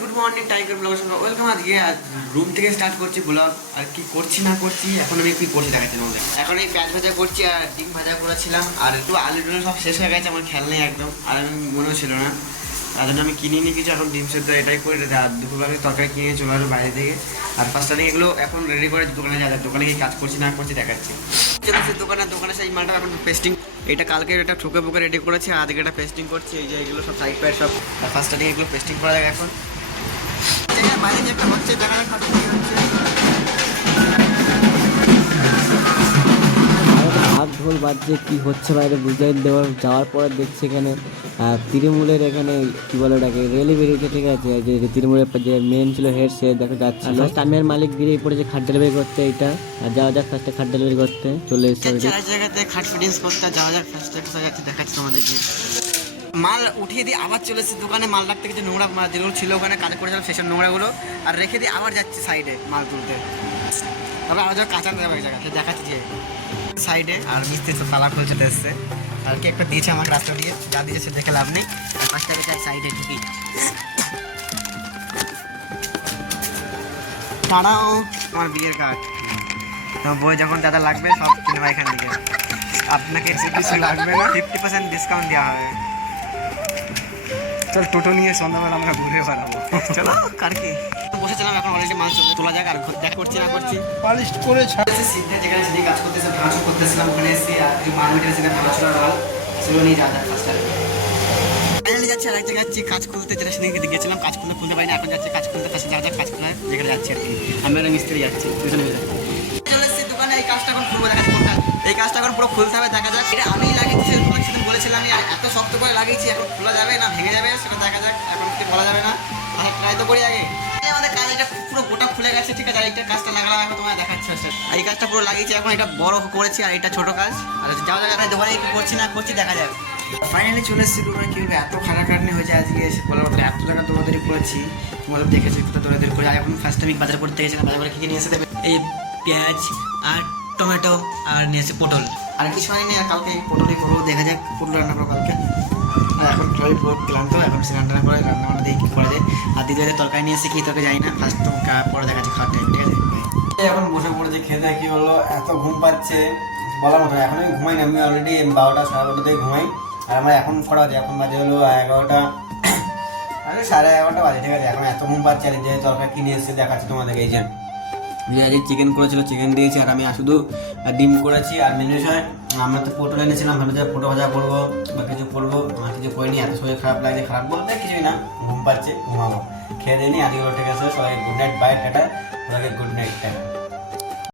Good morning tiger ব্লগের সঙ্গে welcome. আজকে রুম থেকে স্টার্ট করছি ব্লগ। আর কি করছি না করছি এখন আমি কি করছি দেখাচ্ছি তোমাদের। এখন এই পেঁয়াজ ভাজা করছি আর ডিম ভাজা করেছিলাম আর একটু আলু টুলু সব শেষ হয়ে গেছে, আমার খেয়াল নেই একদম, আর আমি মনেও ছিল না, তার জন্য আমি কিনিনি কিছু। এখন ডিম সেদ্ধ এটাই করে আর দুপুরবেলা তরকারি কিনে চলে আসবো বাইরে থেকে। আর ফার্স্ট টাইম এগুলো এখন রেডি করে দোকানে যাওয়া, দোকানে কি কাজ করছি না করছি দেখাচ্ছি। দোকানে সেই মালটা এখন পেস্টিং, এটা কালকে এটা ঠুকে পুকে রেডি করেছে, আজকে এটা পেস্টিং করছি। এই যে এগুলো সব সাইড প্যাড সব ফার্স্ট টাইম এগুলো পেস্টিং করা যাবে এখন। বাইরে যে একটা হচ্ছে দেখা যাক কি হচ্ছে। হাত ঢোল বাজছে কি হচ্ছে বাইরে বুঝতে যাওয়ার পরে দেখছি এখানে তৃণমূলের এখানে কি বলে ওটাকে রেলি বেরিয়েছে, ঠিক আছে। যে তৃণমূলের যে মেন ছিল হেড সে দেখা যাচ্ছিল। স্টামের মালিক বেরিয়ে পড়েছে খাট ডেলিভারি করতে, এটা আর যাওয়া যাক ফার্স্টে খাট ডেলিভারি করতে চলে এসেছে। চার জায়গাতে খাট ফিটিংস করতে যাওয়া যাক ফার্স্টে, কোথায় যাচ্ছে দেখাচ্ছি তোমাদেরকে। মাল উঠিয়ে দিয়ে আবার চলে এসেছে দোকানে, মাল রাখতে কিছু নোংরা যেগুলো ছিল ওখানে কাজ করেছিলাম সেসব নোংরাগুলো আর রেখে দিয়ে আবার যাচ্ছে সাইডে মাল তুলতে। তবে আবার যখন কাঁচা দেবে জায়গা সে দেখাচ্ছি যে সাইডে, আর মিস্ত্রি তো তালা খুলে চলে এসছে। আর কি একটা দিয়েছে আমাকে রাস্তা দিয়ে, যা দিয়েছে সে দেখে লাভ নেই। পাঁচটা বেঁচে এক সাইডে ঢুকি তারাও আমার বিয়ের কার্ড, তো বই যখন দাদা লাগবে সব কিনবা এখান থেকে। আপনাকে কিছু লাগবে না, 50% ডিসকাউন্ট দেওয়া হবে। চল টোটো নিয়ে সন্ধ্যাবেলা আমরা ঘুরে বেড়াবো, চলো। কার কি বসেছিলাম এখন অলরেডি মাল তোলা যাক। আর দেখা করছি না করছি পালিশ করে সিদ্ধে যেখানে সেদিকে কাজ করতেছে, ভাঙাচুর করতেছিলাম ওখানে এসে। আর এই মাল মিটার সেখানে ভাঙাচুরা মাল সেগুলো নিয়ে যাওয়া যাক ফার্স্ট। ফাইনালি যাচ্ছে আর এক জায়গায় যাচ্ছি কাজ খুলতে, যেটা সেদিকে গেছিলাম কাজ খুলতে পারিনি, এখন যাচ্ছে কাজ খুলতে। কাছে যাওয়া যাক কাজ খোলা যেখানে যাচ্ছি আর কি। আমি ওরা মিস্ত্রি যাচ্ছি দুজনে মিলে চলে এসেছি দোকানে। এই কাজটা এখন খুলবো, দেখা যাক এই কাজটা এখন পুরো খুলতে হবে, দেখা যাক। এটা আমি লাগিয়েছি সেদিন বলেছিলাম, আমি এত শক্ত করে লাগিয়েছি, এখন খোলা যাবে না ভেঙে যাবে সেটা দেখা যাক। এখন কি বলা যাবে না, ট্রাই তো করি আগে। আমাদের কাজ এটা পুরো গোটা খুলে গেছে, ঠিক আছে। আর এইটা কাজটা লাগালাম এখন তোমায় দেখাচ্ছি। এই কাজটা পুরো লাগিয়েছি এখন, এটা বড় করেছি আর এটা ছোট কাজ। আর যাওয়া যাক এখানে দোকানে কি করছি না করছি দেখা যাক। ফাইনালি চলে এসেছি দোকানে। কীভাবে এত খাটাখাটনি হয়েছে আজকে এসে বলার মতো, এত টাকা দৌড়াদৌড়ি করেছি তোমাদের দেখেছি, একটু দৌড়াদৌড়ি করে। এখন ফার্স্ট টাইম বাজার করতে গেছিলাম, বাজার করে কী নিয়ে এসে দেবে এই পেঁয়াজ আর টমেটো আর নিয়ে এসে পটল, আর কিছু আনি আর কালকে পটলই করবো, দেখা যাক পটল রান্না করবো কালকে। আর এখন ট্রাই ক্লান্ত, এখন সে রান্না করে রান্না বান্না দিয়ে কী করা যায়। আর দ্বিতীয় তরকারি নিয়ে এসে কি তরকারি যাই না, ফার্স্ট তো পরে দেখা যাচ্ছে খাওয়ার টাইম, ঠিক আছে। এখন বসে পড়েছে খেতে, কি হলো এত ঘুম পাচ্ছে বলার মতো। এখন আমি ঘুমাই না, আমি অলরেডি 12টা 12:30 ঘুমাই। আর আমার এখন করা যায়, এখন বাজে হলো 11টা, আরে 11:30 বাজে, ঠিক আছে। এখন এত ঘুম পাচ্ছে। আর যে তরকারি কিনে এসেছে দেখাচ্ছি তোমাদেরকে। এই যে আজকে চিকেন করেছিল, চিকেন দিয়েছি। আর আমি শুধু ডিম করেছি। আর মেনু বিষয় আমরা তো পটল এনেছিলাম, ভালো যে পটল ভাজা করবো বা কিছু করবো, আমার কিছু করিনি। এত শরীর খারাপ লাগছে, খারাপ বলতে কিছুই না, ঘুম পাচ্ছে ঘুমাবো, খেয়ে দিইনি। আজকে ঠিক আছে, সবাই গুড নাইট, বাই টাটা, সবাইকে গুড নাইট টাটা।